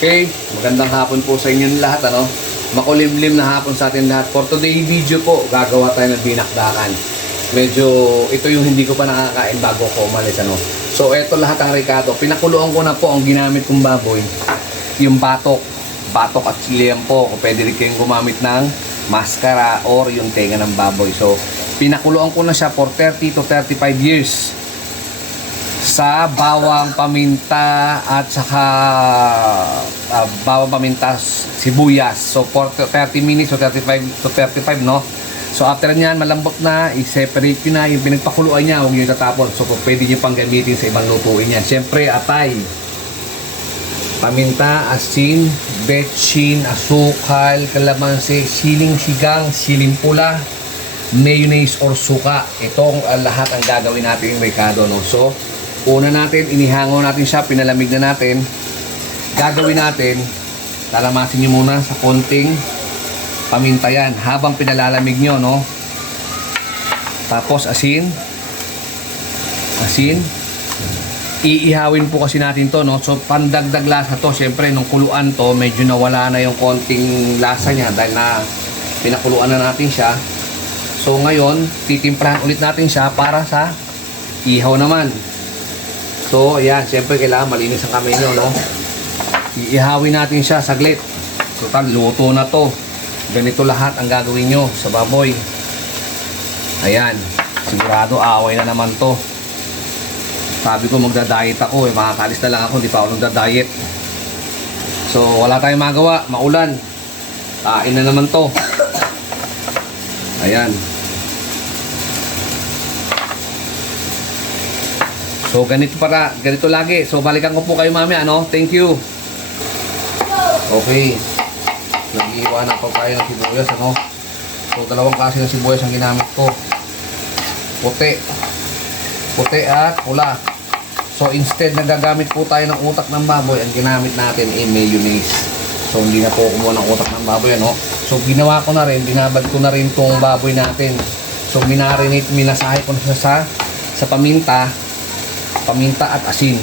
Okay, magandang hapon po sa inyo lahat, ano? Makulimlim na hapon sa atin lahat. For today video po, gagawa tayo ng dinakdakan. Medyo, ito yung hindi ko pa nakakain bago ko umalis, ano? So, ito lahat ang ricado. Pinakuluan ko na po ang ginamit kong baboy. Yung batok. Batok at siliyan po. O pwede rin kayong gumamit ng maskara or yung tenga ng baboy. So, pinakuluan ko na siya for 30 to 35 years. Sa bawang, paminta at saka bawang, paminta, sibuyas. So for 30 minutes o 35 to 35, no? So after nyan, malambot na, i-separate nyo na yung pinagpakuluan niya, huwag nyo itatapon. So pwede nyo pang gamitin sa ibang lutuin yan. Siyempre, atay, paminta, asin, betchin, asukal, kalamansi, siling sigang, siling pula, mayonnaise or suka. Itong lahat ang gagawin natin yung ricado, no? So una natin, inihango natin siya, pinalamig na natin. Gagawin natin, talamasin nyo muna sa konting paminta yan habang pinalalamig nyo, no? Tapos asin, iihawin po kasi natin to, no? So pandagdag lasa to, syempre nung kuluan to, medyo nawala na yung konting lasa niya dahil na pinakuluan na natin siya. So ngayon, titimplahan ulit natin siya para sa ihaw naman. So, ayan, siyempre kailangan malinis ang kamay nyo, no? Iihawin natin siya saglit. Total, luto na to. Ganito lahat ang gagawin nyo sa baboy. Ayan, sigurado away na naman to. Sabi ko magda-diet ako, makakalis na lang ako, hindi pa ako nagda-diet. So, wala tayong magawa, maulan. Kain na naman to. Ayan. So ganito lagi. So balikan ko po kayo mamaya, ano? Thank you. Okay. Nag-iwan na po tayo ng sibuyas, ano? So dalawang klase ng sibuyas ang ginamit ko. Puti at pula. So instead na gagamit po tayo ng utak ng baboy, ang ginamit natin ay mayonnaise. So hindi na po kumuha ng utak ng baboy, ano? So ginawa ko na rin, binabad ko na rin tong baboy natin. So minasahe ko na siya sa paminta at asin.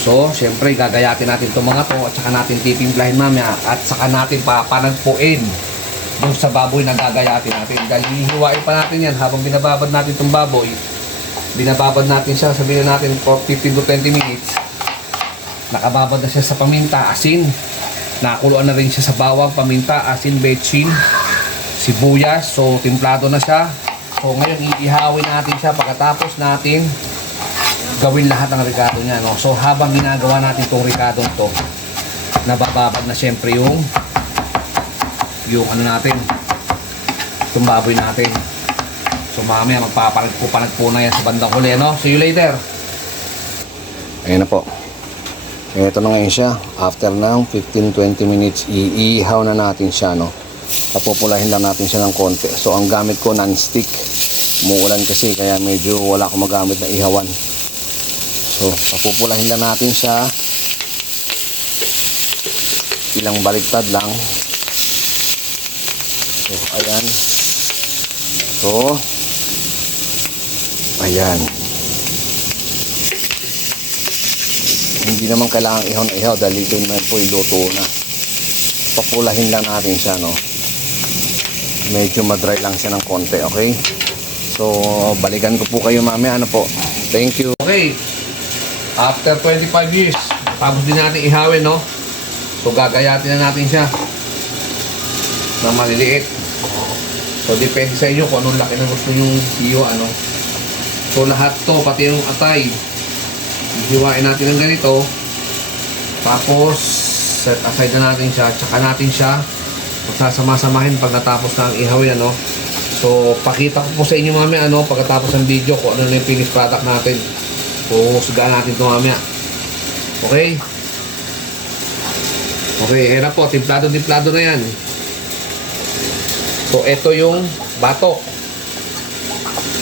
So, syempre, gagayatin natin itong mga to at saka natin titimplahin mamaya at saka natin papanagpuin yung sa baboy na gagayatin natin. Dahil hihiwain pa natin yan habang binababad natin itong baboy. Binababad natin siya, sabihin natin for 15 to 20 minutes. Nakababad na siya sa paminta, asin. Nakakuluan na rin siya sa bawang, paminta, asin, betchin, sibuyas. So, timplado na siya. So, ngayon, iihawin natin siya pagkatapos natin gawin lahat ng ricado niya, no? So habang ginagawa natin itong ricado to, nabababad na syempre yung ano natin, itong baboy natin. So mamaya magpapanagpo na yan sa bandang huli, no? See you later. Ayan na po. Ito na ngayon siya. After ng 15-20 minutes, iihaw na natin siya, no? Papupulahin lang natin siya ng konti. So ang gamit ko non-stick. Umuulan kasi kaya medyo wala akong magamit na ihawan. So, papupulahin lang natin siya. Ilang baliktad lang. So, ayan. So, ayan. Hindi naman kailangang ihaw na ihaw dahil ito naman po iluto na. Papulahin lang natin siya, no? Medyo madry lang siya ng konti, okay? So, balikan ko po kayo mamaya, ano po? Thank you. Okay. After 25 years, tapos din natin ihawin, no? So, gagayatin na natin siya na maliliit. So, depende sa inyo kung anong laki na gusto nyo iyo, ano? So, lahat to, pati yung atay, hiwain natin ng ganito. Tapos, set aside na natin siya. Tsaka natin siya magsasama-samahin pag natapos na ang ihawin, ano? So, pakita ko po sa inyo mamaya, ano, pagkatapos ng video kung ano na yung finished product natin. Huhusgaan natin ito mamaya. Okay? Okay, hirap po. Timplado na yan. So, ito yung batok.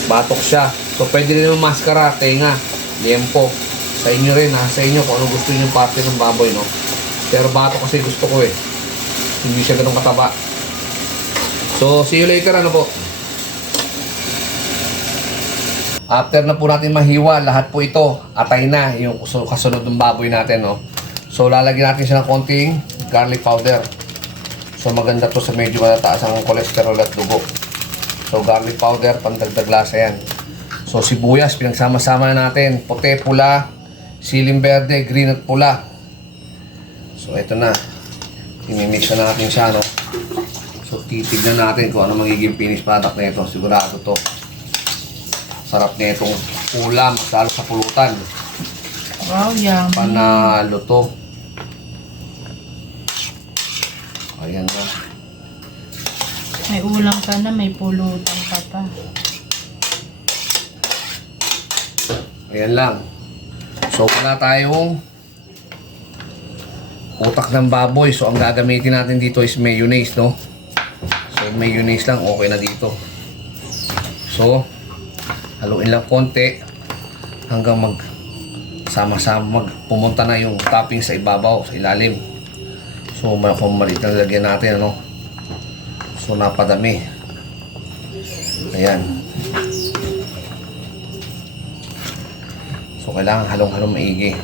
Batok siya. So, pwede rin yung maskara, tenga, liempo. Sa inyo rin, ha? Sa inyo kung ano gusto nyo yung parte ng baboy, no? Pero batok kasi gusto ko, eh. Hindi siya ganun kataba. So, see you later, ano po? After na po natin mahiwa, lahat po ito, atay na yung kasunod ng baboy natin, no? So, lalagyan natin siya ng konting garlic powder. So, maganda to sa medyo matataas ang cholesterol at dugo. So, garlic powder, pandagdag lasa yan. So, sibuyas, pinagsama-sama na natin. Puti, pula, siling berde, green at pula. So, ito na. Imimix na natin siya, no? So, titignan natin kung ano magiging finished product na ito. Sigurado to. Sarap na itong ulam, lalo sa pulutan. Wow, yummy. Panalo to. Ayan na. May ulam ka na, may pulutan ka pa. Ayan lang. So, wala tayong utak ng baboy. So, ang gagamitin natin dito is mayonnaise, no? So, mayonnaise lang, okay na dito. So, haluin lang konti hanggang sama-sama pumunta na yung topping sa ibabaw, sa ilalim. So, kung maliit na lagyan natin, ano? So, napadami. Ayan. So, kailangan halong-halong maigi.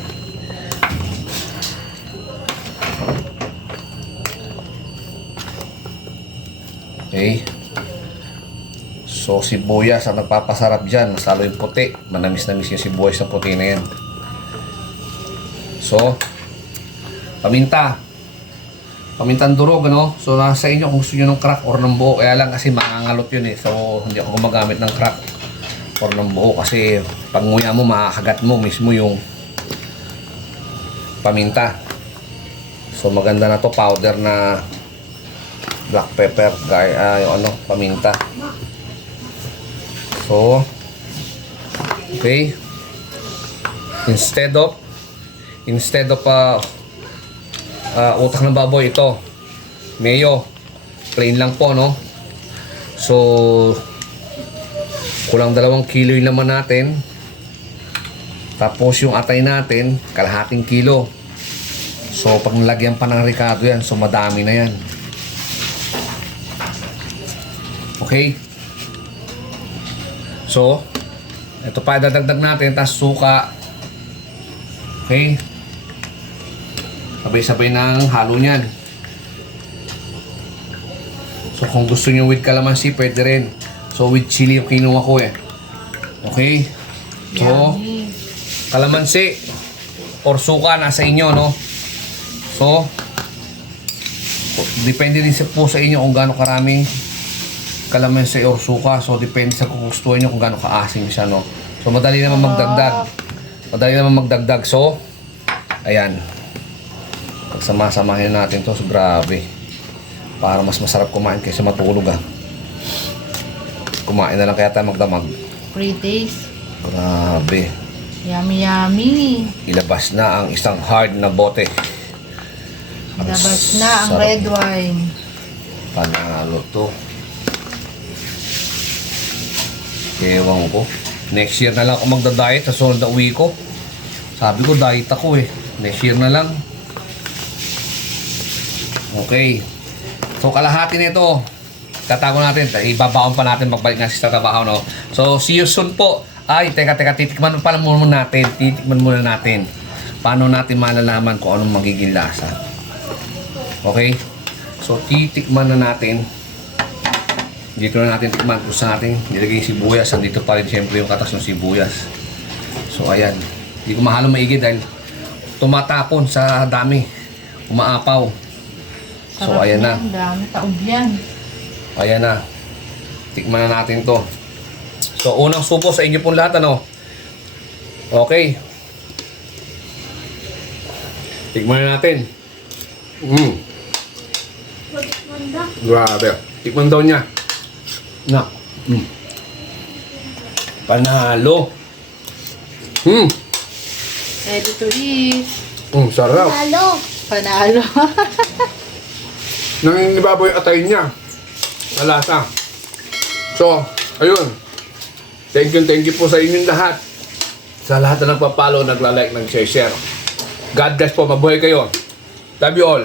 Okay. So, sibuyas ang nagpapasarap dyan. Mas lalo yung puti. Manamis-namis yung sibuyas na puti na yan. So, paminta. Pamintang durog, ano? So, nasa inyo kung gusto nyo ng crack or ng buo. Kaya lang kasi makangalot yun eh. So, hindi ako gumagamit ng crack or ng buo. Kasi pag nguya mo, makakagat mo mismo yung paminta. So, maganda na to powder na black pepper. Yung ano, paminta. So, okay. Instead of utak ng baboy, ito mayo, plain lang po, no? So, kulang 2 kilo yung laman natin. Tapos yung atay natin, kalahating kilo. So, pag nalagyan pa ng ricado yan, so madami na yan. Okay? So, ito pa dadagdag natin, tas suka. Okay? Sabay-sabay ng halo niyan. So, kung gusto nyo with calamansi, pwede rin. So, with chili yung kinuha ko eh. Okay? So, Yummy. kalamansi or suka, nasa inyo, no? So, depende din po sa inyo kung gaano karaming kalamansi or suka. So, depende sa kugustuhan nyo kung gaano kaasim siya, no? So, madali naman magdagdag. Madali naman magdagdag. So, ayan. Pagsama-samahin natin to. So, grabe. Para mas masarap kumain kaysa matulog, ah. Kumain na lang kaya tayo magdamag. Pre-taste. Grabe. Yummy, yummy. Ilabas na ang isang hard na bote. Labas na ang sarap. red wine. Panalo to. Ewan ko. Next year na lang ako magda-diet sa sunod na uwi ko. Sabi ko, diet ako eh. Next year na lang. Okay. So, kalahati nito. Tatago natin. Ibabaon pa natin magbalik na sa trabaho, no? So, see you soon po. Ay, teka. Titikman pala muna natin. Titikman muna natin. Paano natin malalaman kung anong magiging lasa. Okay? So, titikman na natin. Dito na natin tikman kung saan natin nilagay yung sibuyas. Andito pa rin siyempre yung katas ng sibuyas. So, ayan. Hindi ko mahalo maigi dahil tumatapon sa dami. Umaapaw. So, Sarap ayan na. yan. Dami taob yan. Ayan na. Tikman na natin to. So, unang subo sa inyo pong lahat, ano? Okay. Tikman na natin. Grabe. Tikman daw niya. Na. Panalo. Ready to eat. Sarap. Panalo. Nangingibabaw yung atay niya. Malasa. So, ayun. Thank you po sa inyong lahat. Sa lahat na nagpapalo, nagla-like, nag-share. God bless po. Mabuhay kayo. Love you all.